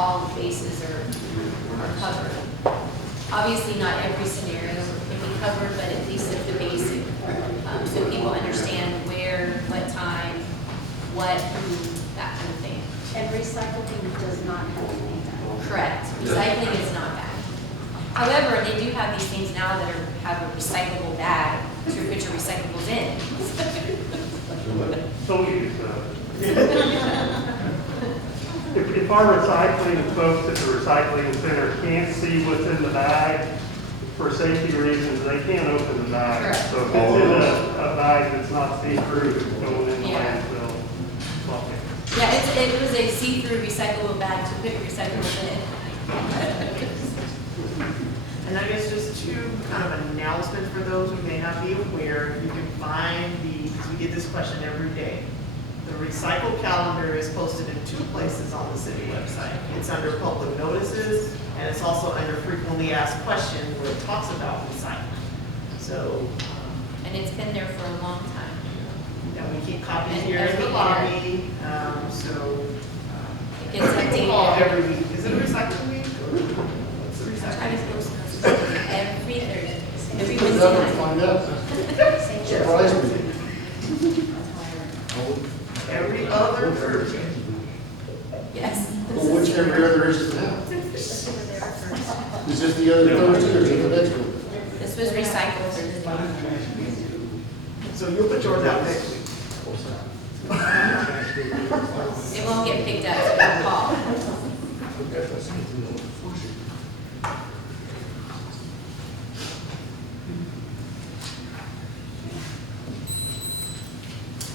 all bases are covered. Obviously, not every scenario can be covered, but at least at the basic, so people understand where, what time, what, who, that kind of thing. And recycling does not have to be done. Correct. Recycling is not bad. However, they do have these things now that have a recyclable bag to put your recyclables in. So use if our recycling folks at the recycling center can't see what's in the bag, for safety reasons, they can't open the bag. Correct. So if it's in a bag that's not see-through, it's going in the Yeah. landfill. Okay. Yeah, it was a see-through recyclable bag to put your recyclables in. And I guess just two kind of announcements for those who may not be aware. You can find because we get this question every day. The recycle calendar is posted in two places on the city website. It's under public notices, and it's also under frequently asked questions where it talks about recycling. So, And it's been there for a long time. we keep copies And here in every the year. lobby. It gets Call updated every week. Is it a recycling week? What's the I recycling? was supposed to every Thursday, every Never Wednesday night. find out. Surprise me. Every other Thursday. Yes. Well, which every other is it now? Is this the other Thursday or is it the next one? This was recycled Thursday. So you'll put yours out next week. It won't get picked up, so don't call.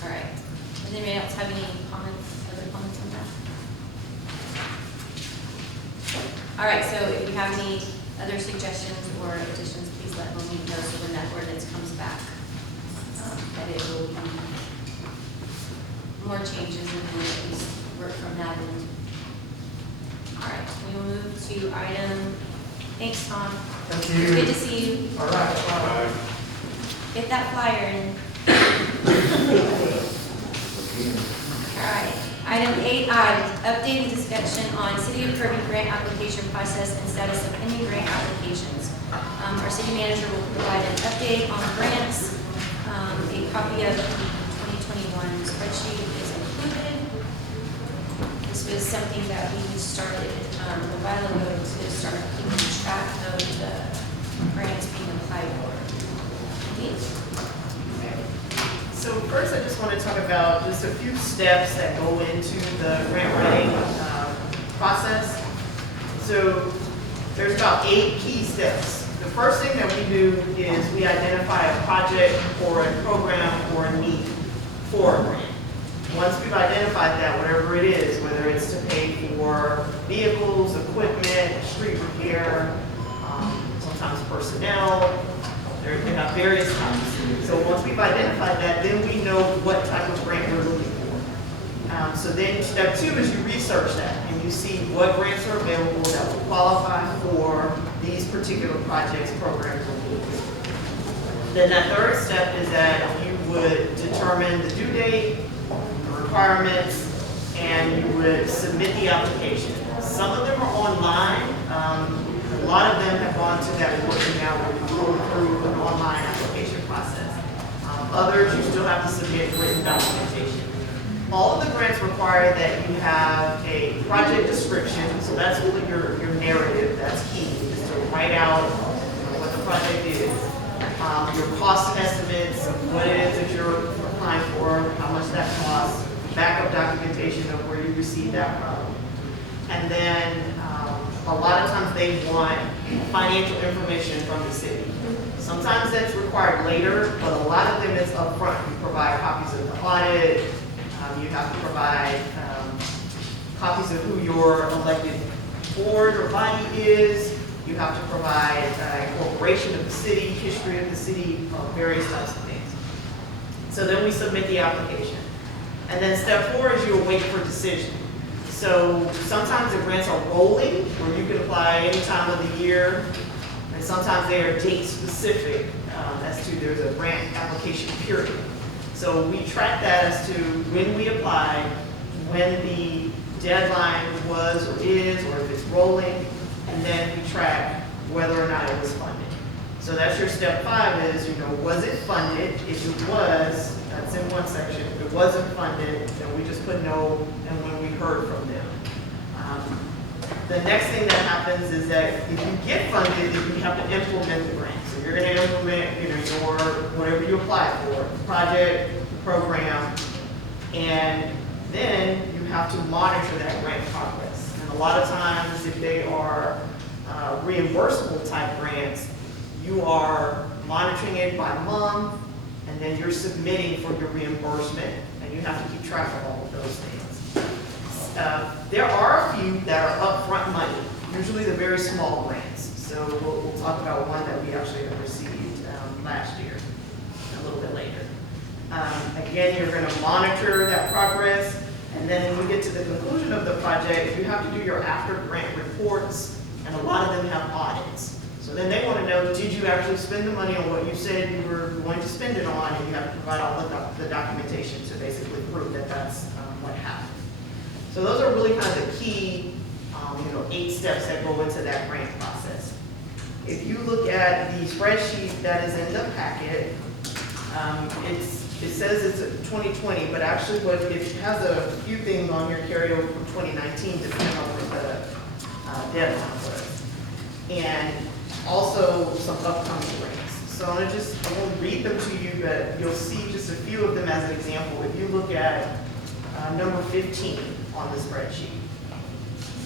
All right. Does anybody else have any comments, other comments on that? All right, so if you have any other suggestions or additions, please let me know so when that ordinance comes back, that it will be more changes and then at least work from that end. All right, we will move to item, thanks, Tom. Thank It's good you. to see you. All right. Get that flyer in. All right, item 8I, updated discussion on City of Kirby grant application process and status of pending grant applications. Our city manager will provide an update on grants. A copy of the 2021 spreadsheet is included. This was something that we started a while ago to start keeping track of the grants being applied for. So first, I just want to talk about just a few steps that go into the grant writing process. So there's about 8 key steps. The first thing that we do is we identify a project or a program or a need for a grant. Once we've identified that, whatever it is, whether it's to pay for vehicles, equipment, street repair, sometimes personnel, they have various types. So once we've identified that, then we know what type of grant we're looking for. So then step 2 is you research that and you see what grants are available that will qualify for these particular projects, programs, or needs. Then that third step is that you would determine the due date, the requirements, and you would submit the application. Some of them are online. A lot of them have gone to that working now where you go through an online application process. Others, you still have to submit written documentation. All of the grants require that you have a project description, so that's really your narrative, that's key, is to write out what the project is, your cost estimates, what it is that you're applying for, how much that costs, backup documentation of where you received that from. And then a lot of times they want financial information from the city. Sometimes that's required later, but a lot of them is upfront. You provide copies of the audit. You have to provide copies of who your elected board or body is. You have to provide a incorporation of the city, history of the city, various types of things. So then we submit the application. And then step 4 is you await for decision. So sometimes the grants are rolling, where you can apply any time of the year, and sometimes they are date specific as to there's a grant application period. So we track that as to when we apply, when the deadline was or is, or if it's rolling, and then we track whether or not it was funded. So that's your step 5 is, was it funded? If it was, that's in one section. If it wasn't funded, then we just put no, and when we heard from them. The next thing that happens is that if you get funded, then you have to implement the grant. So you're going to implement, your whatever you apply for, the project, the program, and then you have to monitor that grant progress. And a lot of times, if they are reimbursable type grants, you are monitoring it by month, and then you're submitting for your reimbursement, and you have to keep track of all of those things. There are a few that are upfront money, usually the very small grants. So we'll talk about one that we actually have received last year, a little bit later. Again, you're going to monitor that progress, and then when you get to the conclusion of the project, you have to do your after grant reports, and a lot of them have audits. So then they want to know, did you actually spend the money on what you said you were going to spend it on, and you have to provide all the documentation to basically prove that that's what happened. So those are really kind of the key, 8 steps that go into that grant process. If you look at the spreadsheet that is in the packet, it says it's 2020, but actually it has a few things on here carried over from 2019 depending on what the deadline was. And also some upcoming grants. So I won't read them to you, but you'll see just a few of them as an example. If you look at number 15 on the spreadsheet.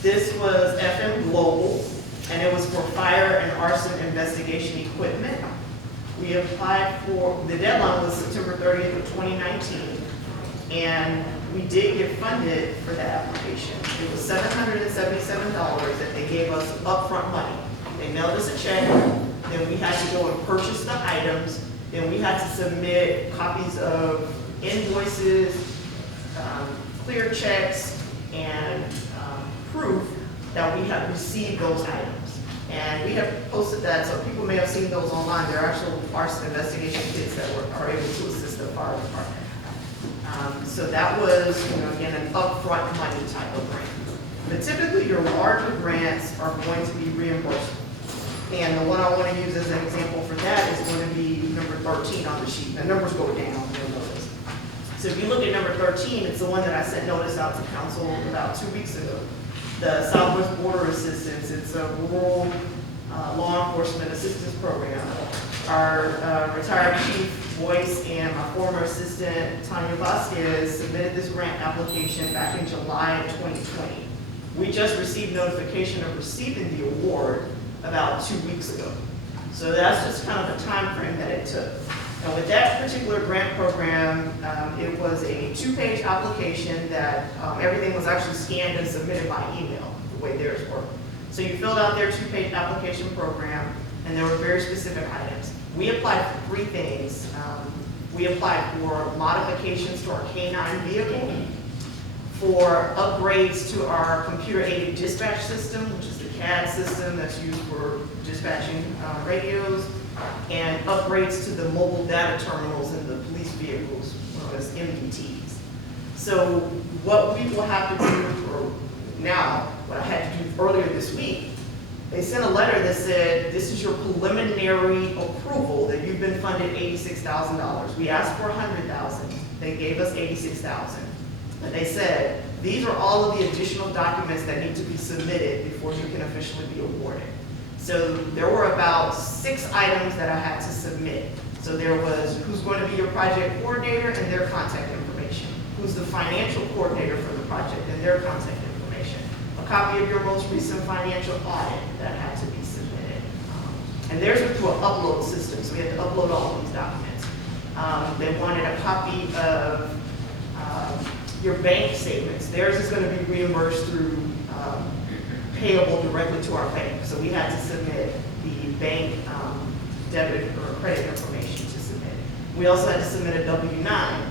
This was FM Global, and it was for fire and arson investigation equipment. We applied for, the deadline was September 30th of 2019, and we did get funded for that application. It was $777 that they gave us upfront money. They mailed us a check, then we had to go and purchase the items, then we had to submit copies of invoices, clear checks, and proof that we have received those items. And we have posted that, so people may have seen those online. There are actual arson investigation kits that are able to assist the fire department. So that was, again, an upfront money type of grant. But typically, your larger grants are going to be reimbursed. And the one I want to use as an example for that is going to be number 13 on the sheet. The numbers go down, you'll notice. So if you look at number 13, it's the one that I sent notice out to council about 2 weeks ago. The Southwest Border Assistance, it's a rural law enforcement assistance program. Our retired chief, Boyce, and my former assistant, Tanya Vasquez, submitted this grant application back in July of 2020. We just received notification of receiving the award about 2 weeks ago. So that's just kind of the time frame that it took. And with that particular grant program, it was a 2-page application that everything was actually scanned and submitted by email, the way theirs worked. So you filled out their 2-page application program, and there were very specific items. We applied for 3 things. We applied for modifications to our K9 vehicle, for upgrades to our computer-aided dispatch system, which is the CAD system that's used for dispatching radios, and upgrades to the mobile data terminals in the police vehicles, known as MDTs. So what we will have to do, or now, what I had to do earlier this week, they sent a letter that said, this is your preliminary approval that you've been funded $86,000. We asked for $100,000. They gave us $86,000. But they said, these are all of the additional documents that need to be submitted before you can officially be awarded. So there were about 6 items that I had to submit. So there was who's going to be your project coordinator and their contact information, who's the financial coordinator for the project and their contact information, a copy of your most recent financial audit that had to be submitted. And theirs were through an upload system, so we had to upload all of these documents. They wanted a copy of your bank statements. Theirs is going to be reimbursed through payable directly to our bank. So we had to submit the bank debit or credit information to submit. We also had to submit a W-9.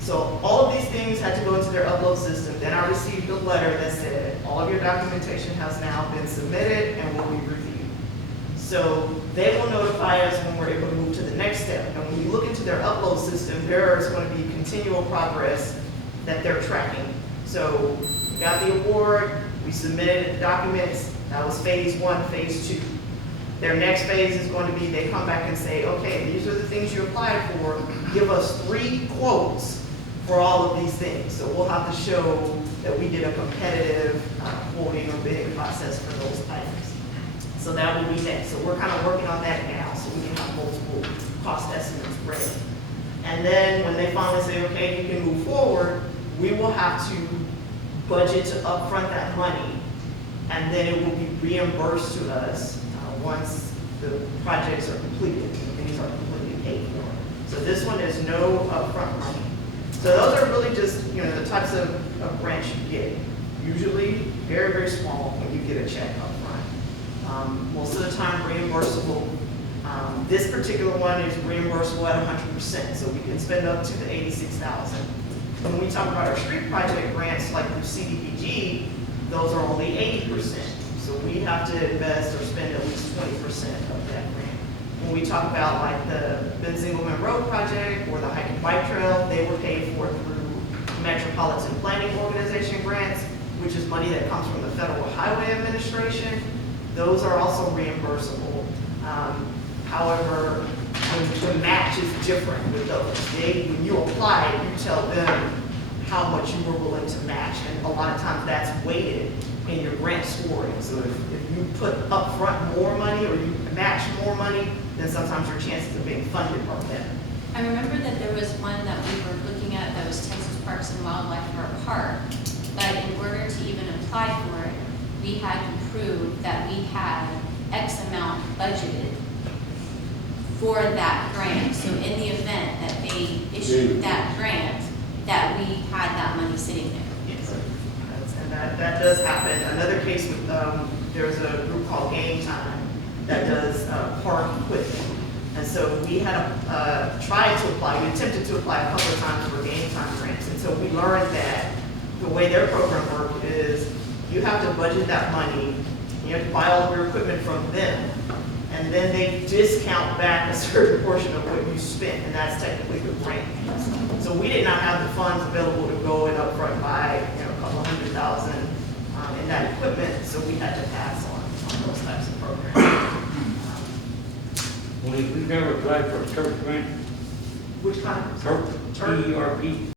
So all of these things had to go into their upload system. Then I received a letter that said, all of your documentation has now been submitted and will be reviewed. So they will notify us when we're able to move to the next step. And when you look into their upload system, there is going to be continual progress that they're tracking. So we got the award, we submitted documents, that was phase one, phase two. Their next phase is going to be, they come back and say, okay, these are the things you applied for, give us 3 quotes for all of these things. So we'll have to show that we did a competitive quoting or bidding process for those items. So that will be next. So we're kind of working on that now, so we can have multiple cost estimates ready. And then when they finally say, okay, you can move forward, we will have to budget to upfront that money, and then it will be reimbursed to us once the projects are completed, and things are completely paid for. So this one is no upfront money. So those are really just, the types of grants you get. Usually very, very small when you get a check upfront. Most of the time reimbursable. This particular one is reimbursable at 100%, so we can spend up to the $86,000. When we talk about our street project grants, like through CDBG, those are only 80%. So we have to invest or spend at least 20% of that grant. When we talk about like the Ben Zingelman Road project or the hike and bike trail, they were paid for through Metropolitan Planning Organization grants, which is money that comes from the Federal Highway Administration. Those are also reimbursable. However, the match is different with those. When you apply, you tell them how much you were willing to match, and a lot of times that's weighted in your grant scoring. So if you put upfront more money or you match more money, then sometimes your chances of being funded are better. I remember that there was one that we were looking at that was Texas Parks and Wildlife for a park, but in order to even apply for it, we had to prove that we had X amount budgeted for that grant. So in the event that they issued that grant, that we had that money sitting there. Yes, and that does happen. Another case with, there's a group called Game Time that does park equipment. And so we had tried to apply, we attempted to apply a couple of times for Game Time grants. And so we learned that the way their program works is you have to budget that money, you have to buy all of your equipment from them, and then they discount back a certain portion of what you spent, and that's technically the grant. So we did not have the funds available to go and upfront buy, a couple $100,000 in that equipment, so we had to pass on those types of programs. Well, we've never applied for a turf grant, Which kind? turf, T-E-R-P.